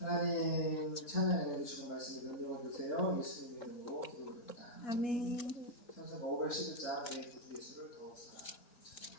하나님 찬양해 주시고 말씀에 능력을 주세요. 예수님 이름으로 기도드립니다. 아멘. 찬송 511장 내 구주 예수를 더욱 사랑하겠습니다.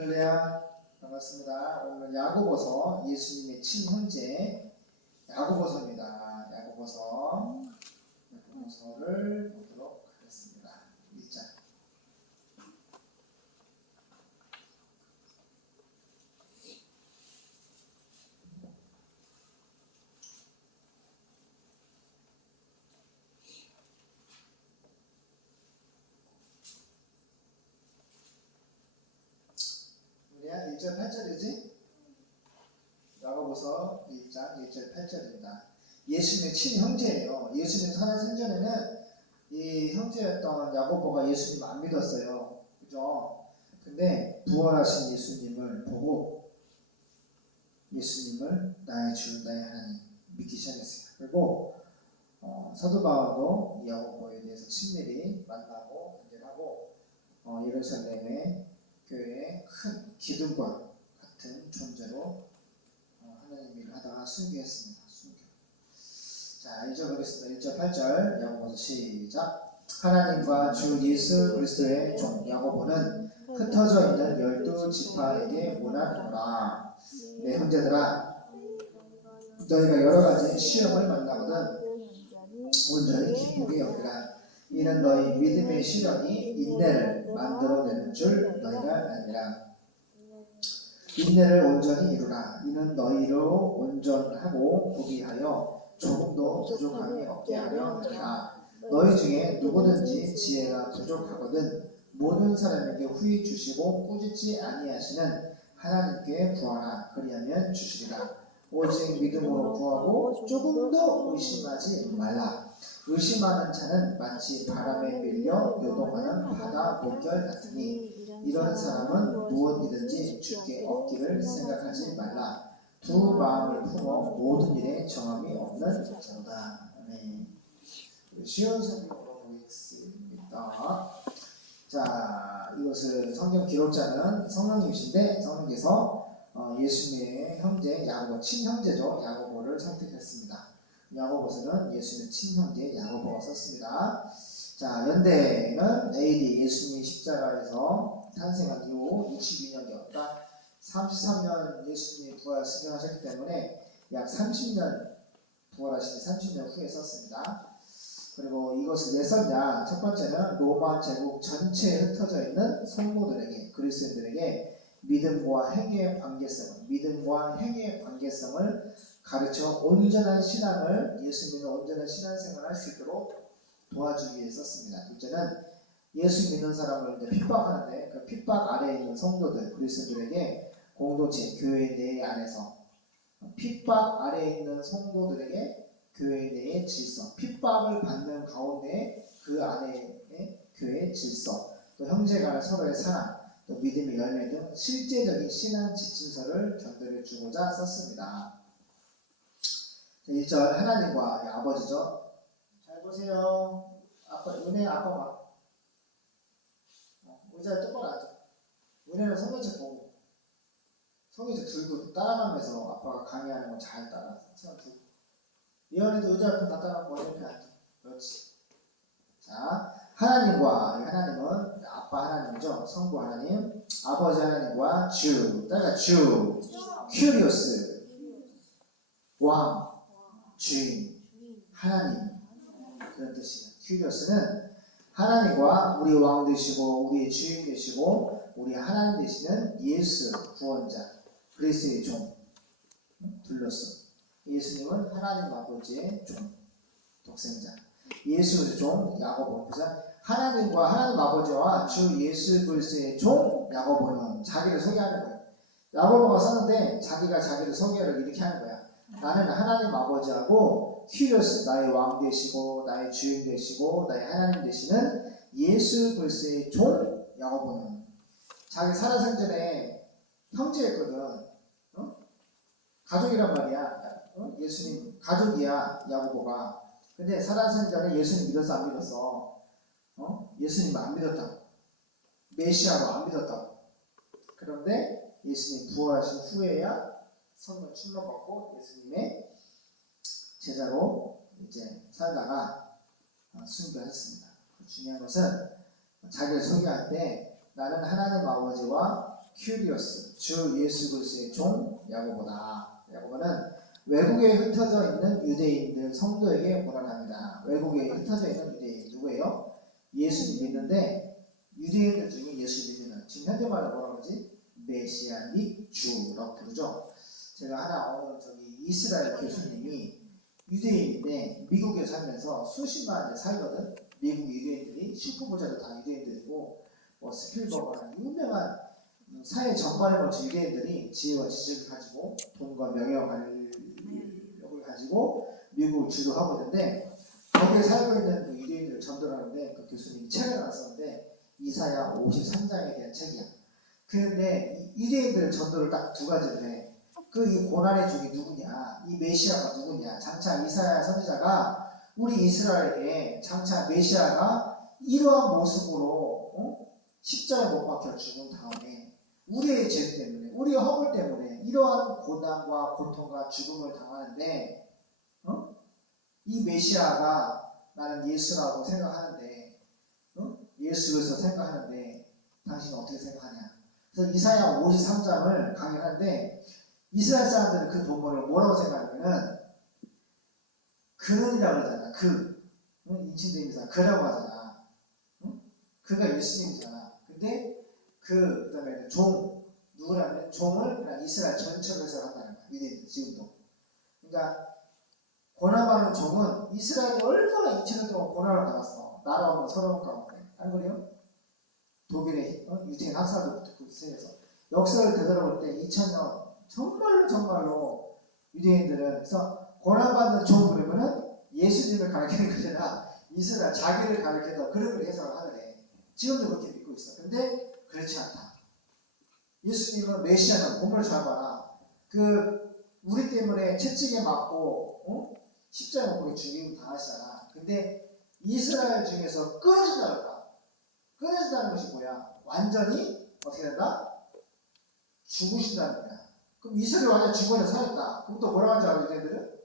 할렐루야. 반갑습니다. 오늘 야고보서 예수님의 친형제 야고보서입니다. 야고보서를 보도록 하겠습니다. 1장. 우리야 1절 8절이지? 야고보서 1장 1절 8절입니다. 예수님의 친형제예요. 예수님 살아 생전에는 이 형제였던 야고보가 예수님 안 믿었어요. 그죠? 근데 부활하신 예수님을 보고 예수님을 나의 주, 나의 하나님 믿기 시작했어요. 그리고 사도 바울도 야고보에 대해서 친밀히 만나고 관계하고 예루살렘의 교회의 큰 기둥과 같은 존재로 하나님 일을 하다가 순교했습니다. 자, 1절 보겠습니다. 1절 8절 야고보서 시작. 하나님과 주 예수 그리스도의 종 야고보는 흩어져 있는 12지파에게 문안하노라. 내 형제들아, 너희가 여러 가지 시험을 만나거든 온전히 기쁘게 여기라. 이는 너희 믿음의 시련이 인내를 만들어내는 줄 너희가 아니라. 인내를 온전히 이루라. 이는 너희로 온전하고 부귀하여 조금도 부족함이 없게 하려 함이라. 너희 중에 누구든지 지혜가 부족하거든 모든 사람에게 후히 주시고 꾸짖지 아니하시는 하나님께 구하라. 그리하면 주시리라. 오직 믿음으로 구하고 조금도 의심하지 말라. 의심하는 자는 마치 바람에 밀려 요동하는 바다 물결 같으니 이런 사람은 무엇이든지 주께 얻기를 생각하지 말라. 두 마음을 품어 모든 일에 정함이 없는 자로다. 아멘. 쉬운 성경으로 보겠습니다. 자, 이것을 성경 기록자는 성령님이신데 성령께서 예수님의 형제 야고보, 친형제죠. 야고보를 선택했습니다. 야고보서는 예수님의 친형제 야고보가 썼습니다. 자, 연대는 AD 예수님이 십자가에서 탄생한 이후 22년이었다. 33년 예수님이 부활 승천하셨기 때문에 약 30년 부활하신 30년 후에 썼습니다. 그리고 이것을 왜 썼냐? 첫 번째는 로마 제국 전체에 흩어져 있는 성도들에게, 그리스도인들에게 믿음과 행위의 관계성을 가르쳐 온전한 신앙을, 예수 믿는 온전한 신앙생활을 할 수 있도록 도와주기 위해 썼습니다. 둘째는 예수 믿는 사람을 이제 핍박하는데 그 핍박 아래에 있는 성도들, 그리스도인들에게 공동체, 교회 내 안에서 핍박 아래에 있는 성도들에게 교회 내의 질서, 핍박을 받는 가운데 그 안에 교회의 질서, 또 형제간의 서로의 사랑, 또 믿음의 열매 등 실제적인 신앙 지침서를 전달해 주고자 썼습니다. 1절 하나님과 아버지죠. 잘 보세요. 아빠, 은혜 아빠 봐. 의자에 똑바로 앉아. 은혜는 성경책 보고 성경책 들고 따라가면서 아빠가 강의하는 거 잘 따라서 들고. 예언이도 의자 앞에 갖다 놓고 이렇게 앉아. 그렇지. 자, 하나님과, 하나님은 아빠 하나님이죠. 성부 하나님, 아버지 하나님과 주, 따라가 주, 큐리오스, 왕, 주인, 하나님, 그런 뜻이에요. 큐리오스는 하나님과 우리 왕 되시고 우리의 주인 되시고 우리 하나님 되시는 예수 구원자, 그리스도의 종 둘러서 예수님은 하나님 아버지의 종, 독생자, 예수의 종 야고보. 그래서 하나님과 하나님 아버지와 주 예수 그리스도의 종 야고보는 자기를 소개하는 거예요. 야고보가 썼는데 자기가 자기를 소개를 이렇게 하는 거야. 나는 하나님 아버지하고 퀴리오스, 나의 왕 되시고 나의 주인 되시고 나의 하나님 되시는 예수 그리스도의 종 야고보는 자기 살아생전에 형제였거든. 가족이란 말이야. 예수님 가족이야 야고보가. 근데 살아생전에 예수님 믿었어 안 믿었어? 예수님 안 믿었다고. 메시아로 안 믿었다고. 그런데 예수님 부활하신 후에야 성령 충만받고 예수님의 제자로 이제 살다가 순교하셨습니다. 중요한 것은 자기를 소개할 때 나는 하나님 아버지와 큐리오스 주 예수 그리스도의 종 야고보다. 야고보는 외국에 흩어져 있는 유대인들 성도에게 문안합니다. 외국에 흩어져 있는 유대인 누구예요? 예수님 믿는데 유대인들 중에 예수 믿는, 지금 현대말로 뭐라고 그러지? 메시아닉 주라고 부르죠. 제가 하나 어느 이스라엘 교수님이 유대인인데 미국에 살면서 수십만 년 살거든. 미국 유대인들이 슈퍼부자도 다 유대인들이고 스필버거나 유명한 사회 전반에 걸쳐 유대인들이 지혜와 지식을 가지고 돈과 명예와 관력을 가지고 미국을 주도하고 있는데 거기에 살고 있는 그 유대인들을 전도하는데 그 교수님이 책을 하나 썼는데 이사야 53장에 대한 책이야. 그런데 유대인들 전도를 딱 두 가지를 해. 그 이 고난의 중이 누구냐? 이 메시아가 누구냐? 장차 이사야 선지자가 우리 이스라엘에게 장차 메시아가 이러한 모습으로 십자가에 못 박혀 죽은 다음에 우리의 죄 때문에, 우리의 허물 때문에 이러한 고난과 고통과 죽음을 당하는데 이 메시아가 나는 예수라고 생각하는데 예수 그리스도 생각하는데 당신은 어떻게 생각하냐? 그래서 이사야 53장을 강연하는데 이스라엘 사람들은 그 본문을 뭐라고 생각하냐면 그는이라고 그러잖아. 인칭대명사 그라고 하잖아. 그가 예수님이잖아. 근데 그 다음에 종 누구라면 종을 그냥 이스라엘 전체로 해석한다는 거야. 유대인들 지금도. 그러니까 고난받는 종은 이스라엘이 얼마나 2000년 동안 고난을 받았어. 나라 없는 서러운 가운데. 안 그래요? 독일의 유태인 학살로부터 그 세계에서 역사를 되돌아볼 때 2000년 정말로 유대인들은 그래서 고난받는 종 그러면은 예수님을 가리키는 것이 아니라 이스라엘 자기를 가리켜서 그런 해석을 하더래. 지금도 그렇게 믿고 있어. 근데 그렇지 않다. 예수님은 메시아는 몸을 잘 봐라. 우리 때문에 채찍에 맞고 십자가 못 보게 죽임을 당하시잖아. 근데 이스라엘 중에서 끊어진다는 거야. 끊어진다는 것이 뭐야? 완전히 어떻게 된다? 죽으신다는 거야. 그럼 이스라엘 완전 죽어서 살았다. 그럼 또 뭐라고 하는지 알아요, 얘네들은?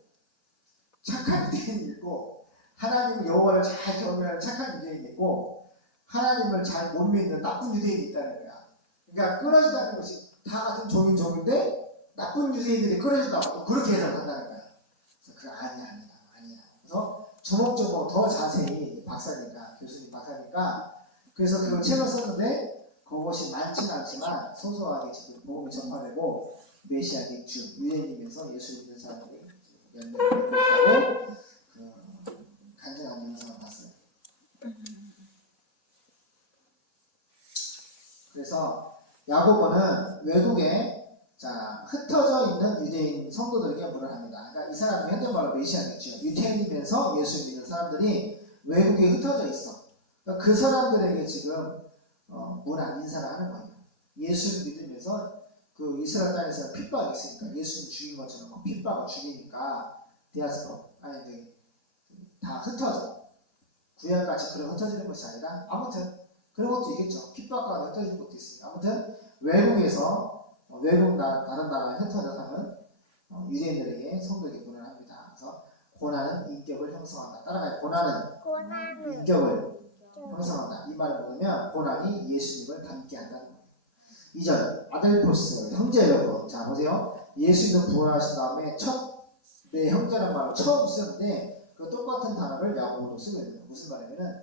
착한 유대인이 있고 하나님 여호와를 잘 경외하는 착한 유대인이 있고 하나님을 잘 못 믿는 나쁜 유대인이 있다는 거야. 그러니까 끊어진다는 것이 다 같은 종인데 나쁜 유대인들이 끊어진다고 그렇게 해석한다는 거야. 그래서 그거 아니야. 그래서 조목조목 더 자세히 교수님 박사니까 그래서 그걸 책을 썼는데 그것이 많지는 않지만 소소하게 지금 복음이 전파되고 메시아닉 주 유대인에서 예수 믿는 사람들이 연결되고 있다고 간증한 영상을 봤어요. 그래서 야고보는 외국에 흩어져 있는 유대인 성도들에게 문안합니다. 그러니까 이 사람이 현대말로 메시아닉 주 유태인이면서 예수 믿는 사람들이 외국에 흩어져 있어. 그러니까 그 사람들에게 지금 문안 인사를 하는 거예요. 예수를 믿으면서 그 이스라엘 땅에서 핍박이 있으니까 예수님 죽인 것처럼 핍박을 죽이니까 디아스포라 다 흩어져. 구약같이 그런 흩어지는 것이 아니라 아무튼 그런 것도 있겠죠. 핍박과 흩어지는 것도 있으니까 아무튼 외국에서 다른 나라에 흩어져 사는 유대인들에게 성도에게 문안합니다. 그래서 고난은 인격을 형성한다. 따라가요. 고난은 인격을 형성한다. 이 말을 뭐냐면 고난이 예수님을 닮게 한다는 거예요. 2절 아델포스 형제 여러분. 자 보세요. 예수님은 부활하신 다음에 내 형제라는 말을 처음 쓰는데 그 똑같은 단어를 야고보도 쓰고 있는 거예요. 무슨 말이냐면은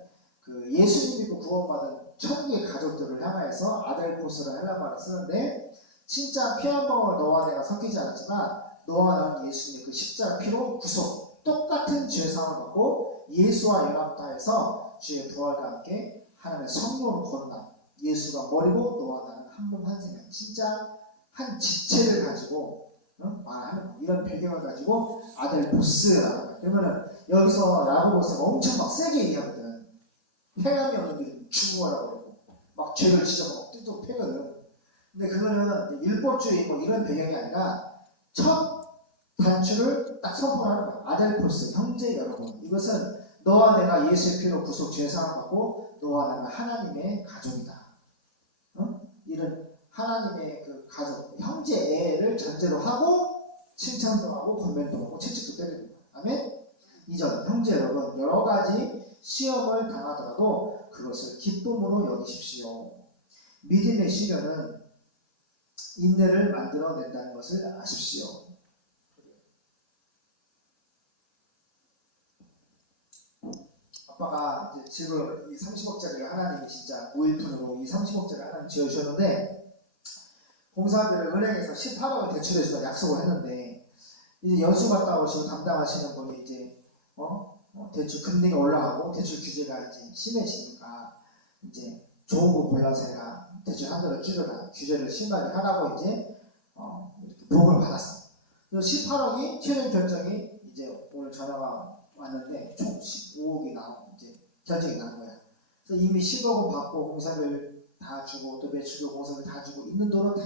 예수님 믿고 구원받은 천국의 가족들을 향해서 아델포스라는 헬라 말을 쓰는데 진짜 피 한 방울 너와 내가 섞이지 않았지만 너와 나는 예수님의 그 십자가 피로 구속 똑같은 죄상을 받고 예수와 연합하여서 주의 부활과 함께 하나님의 성령으로 거듭나 예수가 머리고 너와 나는 한 몸 한 생명 진짜 한 지체를 가지고 말하는 이런 배경을 가지고 아델포스라고. 그러면은 여기서 야고보스가 엄청 막 세게 얘기하거든. 행함이 없는 죽어라고 그러고 막 죄를 지적하고 뚝뚝 패거든. 근데 그거는 율법주의 이런 배경이 아니라 첫 단추를 딱 선포하는 거야. 아델포스 형제 여러분. 이것은 너와 내가 예수의 피로 구속 죄사함 받고 너와 나는 하나님의 가족이다. 이런 하나님의 그 가족, 형제를 전제로 하고 칭찬도 하고 권면도 하고 채찍도 때리는 거야. 아멘? 2절 형제 여러분 여러 가지 시험을 당하더라도 그것을 기쁨으로 여기십시오. 믿음의 시련은 인내를 만들어낸다는 것을 아십시오. 아빠가 이제 지금 이 30억짜리를 하나님이 진짜 무일푼으로 이 30억짜리 하나님 지어주셨는데 공사비를 은행에서 18억을 대출해주다 약속을 했는데 이제 연수 갔다 오시고 담당하시는 분이 이제 대출 금리가 올라가고 대출 규제가 이제 심해지니까 이제 좋은 거 골라서 해라, 대출 한도를 줄여라, 규제를 심하게 하라고 이제 이렇게 보고를 받았어. 그래서 18억이 최종 결정이 이제 오늘 전화가 왔는데 총 15억이 이제 결정이 난 거야. 그래서 이미 10억은 받고 공사비를 다 주고 또 매출도 공사비를 다 주고 있는 돈은 다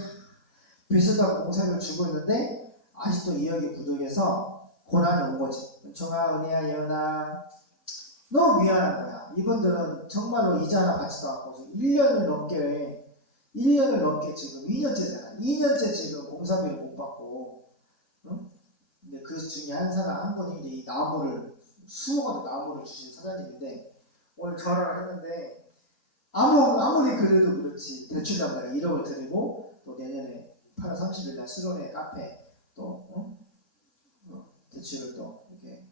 빚을 공사비를 주고 있는데 아직도 2억이 부족해서 고난이 온 거지. 은총아, 은혜야, 예언아, 너무 미안한 거야. 이분들은 정말로 이자 하나 받지도 않고 1년을 넘게 지금 2년째잖아. 2년째 지금 공사비를 못 받고, 응? 근데 그 중에 한 분이 이제 이 나무를, 수억원의 나무를 주신 사장님인데, 오늘 전화를 했는데, 아무리 그래도 그렇지, 대출당 내가 1억을 드리고, 또 내년에 8월 30일 날 수련회 카페, 또, 대출을 또 이렇게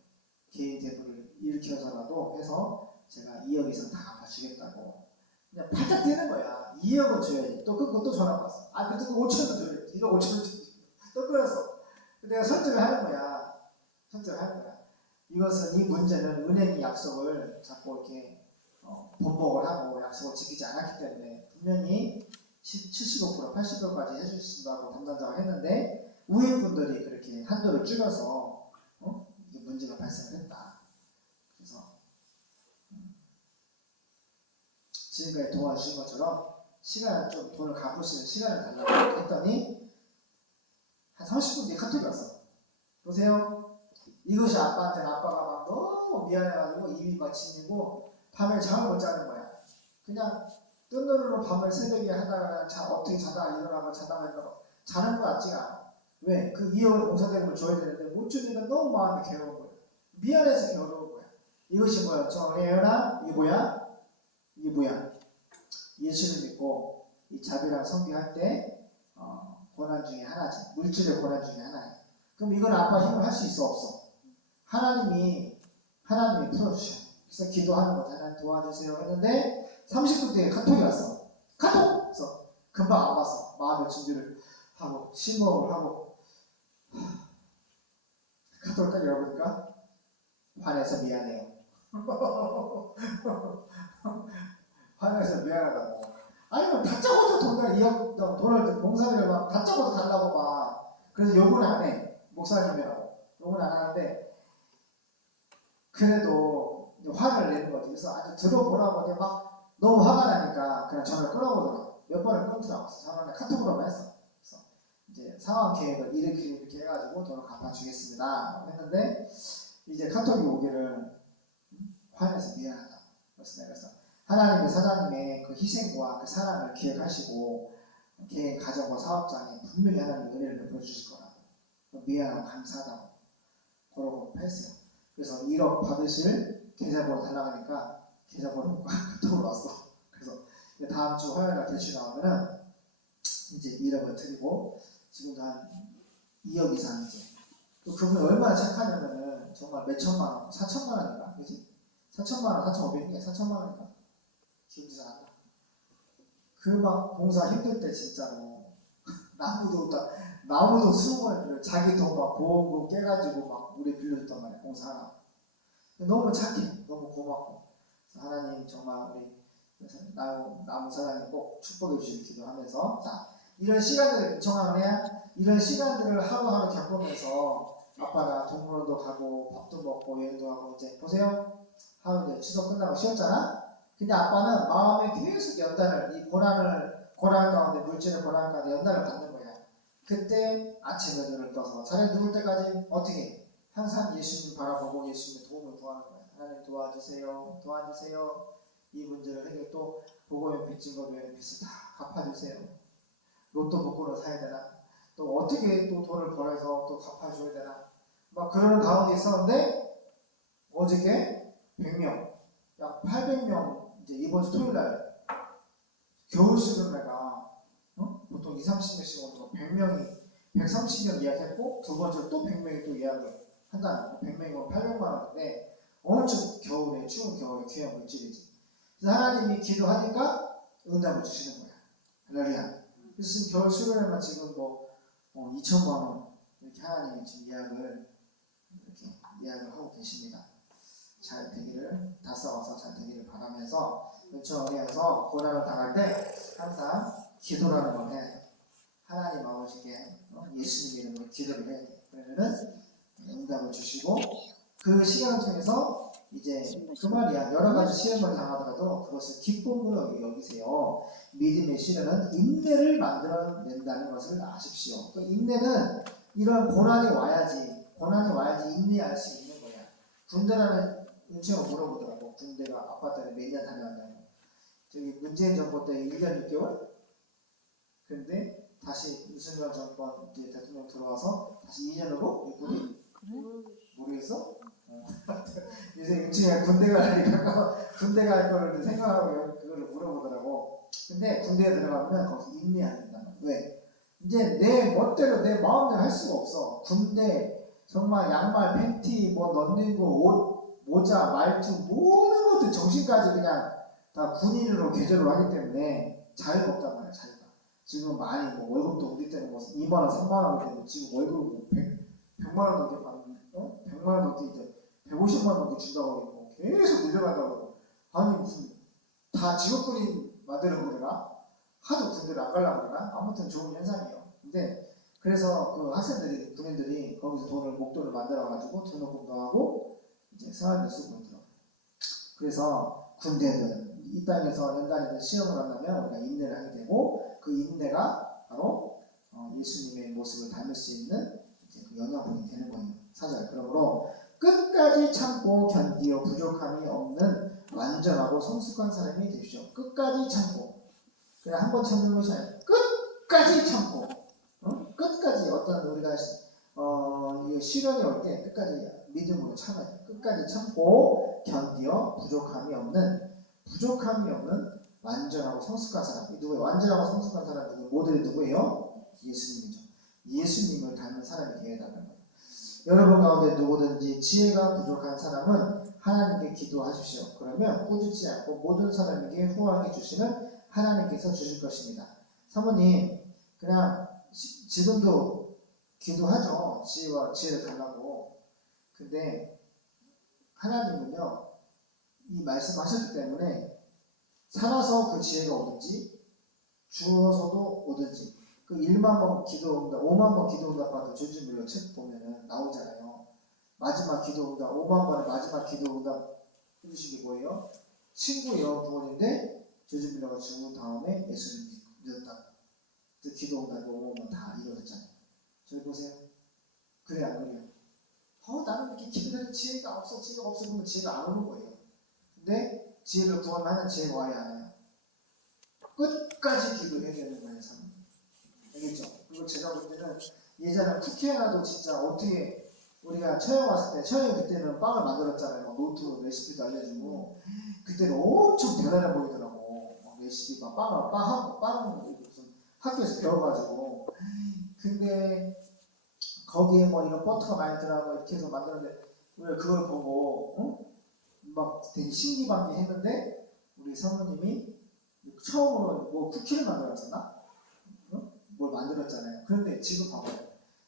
개인 대부를 일으켜서라도 해서 제가 2억 이상 다 갚아주겠다고 그냥 팔짝 뛰는 거야. 2억은 줘야지. 또 그것도 전화 왔어. 그래도 5천원도 줘야지. 1억 5천원 줘야지. 또 끊었어. 내가 설득을 하는 거야. 이것은, 이 문제는 은행이 약속을 자꾸 이렇게 번복을 하고 약속을 지키지 않았기 때문에 분명히 75%, 80%까지 해주신다고 담당자가 했는데 우익분들이 그렇게 한도를 줄여서 이게 문제가 발생했다. 그래서 지금까지 도와주신 것처럼 시간을 좀 돈을 갚을 수 있는 시간을 달라고 했더니 한 30분 뒤에 카톡이 왔어. 보세요. 이것이 아빠한테는 아빠가 막 너무 미안해가지고 입이 막 지니고 밤에 잠을 못 자는 거야. 그냥 뜬 눈으로 밤을 새벽에 하다가 어떻게 자다가 일어나고 자는 것 같지가 않아. 왜? 그 2억을 공사대금을 줘야 되는데 못 주니까 너무 마음이 괴로운 거야. 미안해서 괴로운 거야. 이것이 뭐야? 예언아, 이게 뭐야? 예수를 믿고 이 자비랑 섬기할 때 고난 중에 하나지. 물질의 고난 중에 하나야. 그럼 이건 아빠 힘을 할 수 있어, 없어? 하나님이 풀어주셔. 그래서 기도하는 거지. 하나님 도와주세요 했는데 30분 뒤에 카톡이 왔어. 카톡! 그래서 금방 안 왔어. 마음의 준비를 하고 심호흡을 하고 카톡을 딱 열어보니까 화내서 미안해요. 화내서 미안하다고. 아니면 다짜고짜 돈을 봉사비를 막 다짜고짜 달라고 막. 그래서 욕은 안 해. 목사님이라고. 욕은 안 하는데 그래도 화를 내는 거지. 그래서 아주 들어보라고 막 너무 화가 나니까 그냥 전화를 끊어보더라고. 몇 번을 끊더라고. 전화를 카톡으로만 했어. 그래서 이제 상황 계획을 이렇게 해가지고 돈을 갚아주겠습니다 했는데 이제 카톡이 오기를 화내서 미안하다. 그래서 하나님의 사장님의 그 희생과 그 사랑을 기억하시고 개인 가정과 사업장에 분명히 하나님 은혜를 베풀어주실 거라고 미안하고 감사하다고 그러고 했어요. 그래서 1억 받으실 계좌번호 달라고 하니까 계좌번호가 카톡으로 왔어. 그래서 다음 주 화요일날 대출 나오면은 이제 1억을 드리고 지금도 한 2억 이상 이제 그분이 얼마나 착하냐면은 정말 몇 천만 원, 4천만 원인가? 그지? 4천만 원, 4,500이야? 4천만 원인가? 기억이 잘 안 나. 그 막 봉사 힘들 때 진짜로 나무도 수목을 자기 돈 막 보험금 깨가지고 막 우리 빌려줬단 말이야. 봉사하라고. 너무 착해. 너무 고맙고. 하나님 정말 우리 나무 사장님 꼭 축복해 주시길 기도하면서 자 이런 시간들을 정하면 이런 시간들을 하루하루 겪으면서 아빠가 동물원도 가고 밥도 먹고 여행도 하고 이제 보세요. 하루 이제 추석 끝나고 쉬었잖아. 근데 아빠는 마음에 계속 연단을 이 고난 가운데 물질의 고난 가운데 연단을 받는 거야. 그때 아침에 눈을 떠서 자네 누울 때까지 어떻게 항상 예수님 바라보고 예수님의 도움을 구하는 거야. 하나님 도와주세요. 이 문제를 해결 또 보고용 빚진 거 외에 빚을 다 갚아주세요. 로또 복권을 사야 되나? 또 어떻게 또 돈을 벌어서 또 갚아줘야 되나? 막 그러는 가운데 있었는데 어저께 100명, 약 800명 이제 이번 주 토요일 날 겨울 수련회가 보통 보통 2, 30명씩 오는 거 100명이 130명 예약했고 두 번째로 또 100명이 또 예약을 한다는 거. 100명이면 800만 원인데 엄청 겨울에 추운 겨울에 귀한 물질이지. 그래서 하나님이 기도하니까 응답을 주시는 거야. 할렐루야. 그래서 지금 겨울 수련회만 지금 뭐 2천만 원 이렇게 하나님이 지금 예약을 하고 계십니다. 잘 되기를 다싸워서 잘 되기를 바라면서 은총원에서 고난을 당할 때 항상 기도라는 걸 해야 돼. 하나님 아버지께 예수님 이름으로 기도를 해야 돼. 그러면은 응답을 주시고 그 시간을 통해서 이제 그 말이야. 여러 가지 시험을 당하더라도 그것을 기쁨으로 여기세요. 믿음의 시련은 인내를 만들어낸다는 것을 아십시오. 그 인내는 이런 고난이 와야지 인내할 수 있는 거야. 군대라는 은총을 물어보더라고. 군대가 아파트를 몇 년 다녀왔냐고. 저기 문재인 정부 때 1년 6개월? 그런데 다시 윤석열 정권 이제 대통령 들어와서 다시 2년으로 육군이? 모르겠어? 요새 은총이가 군대가 가니까 군대 갈 거를 생각하고 그걸 물어보더라고. 근데 군대에 들어가면 거기서 인내해야 된다. 왜? 이제 내 멋대로 내 마음대로 할 수가 없어. 군대 정말 양말, 팬티, 뭐 넣는 거, 옷, 모자, 말투 모든 것들 정신까지 그냥 다 군인으로 개조를 하기 때문에 자유가 없단 말이야. 자유가. 지금 많이 뭐 월급도 우리 때는 뭐 2만 원, 3만 원 되고 지금 월급 뭐 100만 원 넘게 받는 100만 원 넘게 이제 150만 원 넘게 준다고 하고 계속 늘려간다고 하고 아니 무슨 다 직업군인 만드는 거라 하도 군대를 안 가려고 그러나 아무튼 좋은 현상이에요. 근데 그래서 그 학생들이 군인들이 거기서 목돈을 만들어가지고 등록금도 하고 이제 생활비 쓰고 있더라고요. 그래서 군대는 이 땅에서 연단에서 시험을 한다면 우리가 인내를 하게 되고 그 인내가 바로 예수님의 모습을 닮을 수 있는 이제 그 영양분이 되는 거예요. 4절. 그러므로 끝까지 참고 견디어 부족함이 없는 완전하고 성숙한 사람이 되십시오. 끝까지 참고. 그냥 한 번 참는 것이 아니라 끝까지 참고. 끝까지 어떤 우리가 시련이 올 때 끝까지 믿음으로 참아야 돼. 끝까지 참고 견디어 부족함이 없는 완전하고 성숙한 사람. 이 누구예요? 완전하고 성숙한 사람은 모델이 누구예요? 예수님이죠. 예수님을 닮은 사람이 되어야 한다는 거예요. 여러분 가운데 누구든지 지혜가 부족한 사람은 하나님께 기도하십시오. 그러면 꾸짖지 않고 모든 사람에게 후하게 주시는 하나님께서 주실 것입니다. 사모님 그냥 지금도 기도하죠. 지혜를 달라고. 근데 하나님은요 이 말씀하셨기 때문에 살아서 그 지혜가 오든지 주어서도 오든지 그 1만 번 기도응답 5만 번 기도응답 받은 조지밀러 책 보면은 나오잖아요. 마지막 기도응답 5만 번의 마지막 기도응답 해주신 게 뭐예요? 친구 부모인데 조지밀러가 죽은 다음에 예수를 믿었다. 그 기도응답이 5만 번 다 이루어졌잖아요. 저기 보세요. 그래 안 그래요? 나는 이렇게 기도해도 지혜가 없어 그러면 지혜가 안 오는 거예요. 근데 지혜를 구하면 하는 지혜가 와야 하나요? 끝까지 기도해야 되는 거예요. 사람. 알겠죠? 그리고 제가 볼 때는 예전에 쿠키 하나도 진짜 어떻게 우리가 처형 왔을 때 처형이 그때는 빵을 만들었잖아요. 노트 레시피도 알려주고 그때는 엄청 대단해 보이더라고. 레시피 빵 무슨 학교에서 배워가지고 근데 거기에 뭐 이런 버터가 많이 들어가고 이렇게 해서 만들었는데 우리가 그걸 보고 막 되게 신기반기했는데 우리 사모님이 처음으로 뭐 쿠키를 만들었었나? 뭘 만들었잖아요. 그런데 지금 봐봐요.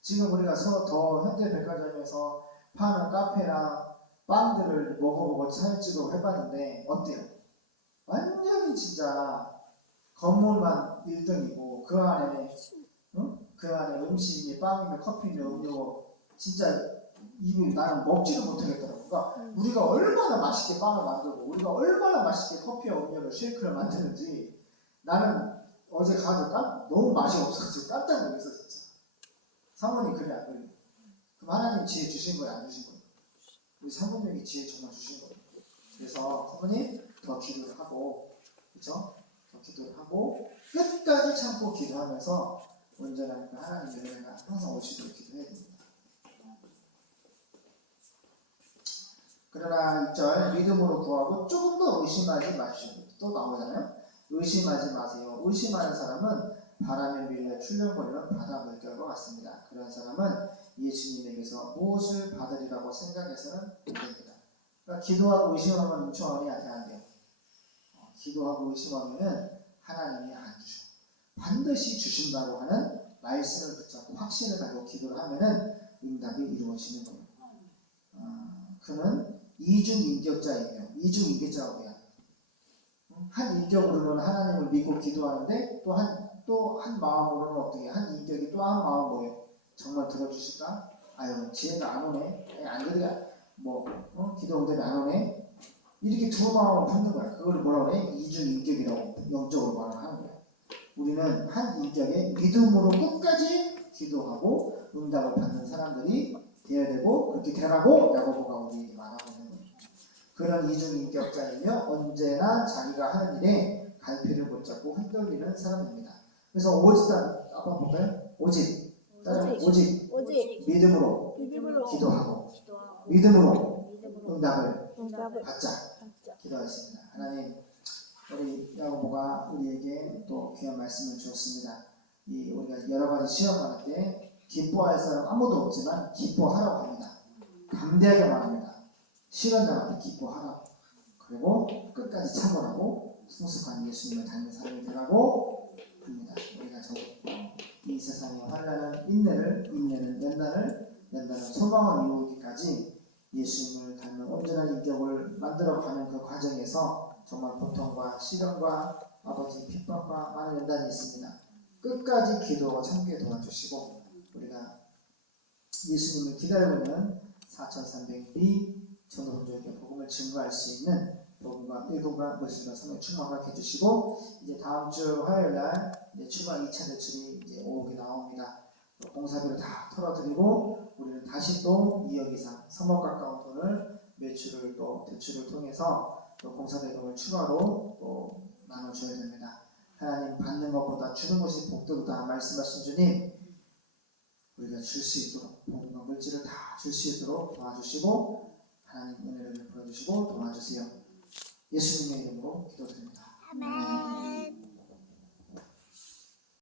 지금 우리가 더 현대백화점에서 파는 카페랑 빵들을 먹어보고 사진 찍어 해봤는데 어때요? 완전히 진짜 건물만 1등이고 그 안에 음식이 빵이며 커피며 음료 진짜 입이 나는 먹지도 못하겠더라고. 그러니까 우리가 얼마나 맛있게 빵을 만들고 우리가 얼마나 맛있게 커피와 음료를 쉐이크를 만드는지 나는 어제 가서 너무 맛이 없어서 깜짝 놀랐어 진짜. 사모님 그래 안 그래요? 그럼 하나님 지혜 주신 거예요 안 주신 거예요? 우리 사모님이 지혜 정말 주신 거예요. 그래서 사모님 더 기도를 하고 그렇죠? 더 기도를 하고 끝까지 참고 기도하면서 온전한 그 하나님의 은혜가 항상 오시도록 기도해야 됩니다. 그러나 2절 믿음으로 구하고 조금 더 의심하지 마십시오. 또 나오잖아요. 의심하지 마세요. 의심하는 사람은 바람에 밀려 출렁거리는 바다 물결과 같습니다. 그런 사람은 예수님에게서 무엇을 받으리라고 생각해서는 안 됩니다. 그러니까 기도하고 의심하면 눈총알이 안 돼요. 기도하고 의심하면은 하나님이 안 주셔. 반드시 주신다고 하는 말씀을 붙잡고 확신을 가지고 기도를 하면은 응답이 이루어지는 거예요. 그는 이중인격자이며, 이중인격자가 뭐야? 한 인격으로는 하나님을 믿고 기도하는데 또 한 마음으로는 어떻게 한 인격이 또 한 마음 뭐예요? 정말 들어주실까? 아유 지혜가 안 오네. 안 그래 기도 응답이 안 오네. 이렇게 두 마음을 품는 거야. 그걸 뭐라 그래? 이중인격이라고 영적으로 말하는 거야. 우리는 한 인격의 믿음으로 끝까지 기도하고 응답을 받는 사람들이 되어야 되고 그렇게 되라고 야고보가 우리에게 말하고 있는 거예요. 그런 이중인격자이며 언제나 자기가 하는 일에 갈피를 못 잡고 흔들리는 사람입니다. 그래서 오직 아빠 볼까요? 오직 믿음으로 기도하고 믿음으로 응답을 받자 기도하겠습니다. 하나님 우리 야고보가 우리에게 또 귀한 말씀을 주었습니다. 우리가 여러 가지 시험 받을 때 기뻐할 사람 아무도 없지만 기뻐하라고 합니다. 담대하게 말합니다. 시련당할 때 기뻐하라고. 그리고 끝까지 참으라고 성숙한 예수님을 닮은 사람이 되라고 합니다. 우리가 이 세상의 환난은 인내는 연단은 소망을 이루기까지 예수님을 닮은 온전한 인격을 만들어가는 그 과정에서 정말 고통과 시련과 아버지 핍박과 많은 연단이 있습니다. 끝까지 기도와 참게 도와주시고 우리가 예수님을 기다리고 있는 4,300이 전도분들에게 복음을 증거할 수 있는 복음과 일분과 물질과 성령 충만하게 해주시고 이제 다음 주 화요일날 추가 2차 대출이 이제 오후에 나옵니다. 공사비를 다 털어드리고 우리는 다시 또 2억 이상 3억 가까운 돈을 매출을 또 대출을 통해서 또 공사대금을 추가로 또 나눠줘야 됩니다. 하나님 받는 것보다 주는 것이 복되다 말씀하신 주님 우리가 줄 수 있도록 복음과 물질을 다 줄 수 있도록 도와주시고 하나님 은혜를 베풀어 주시고 도와주세요. 예수님의 이름으로 기도드립니다. 아멘.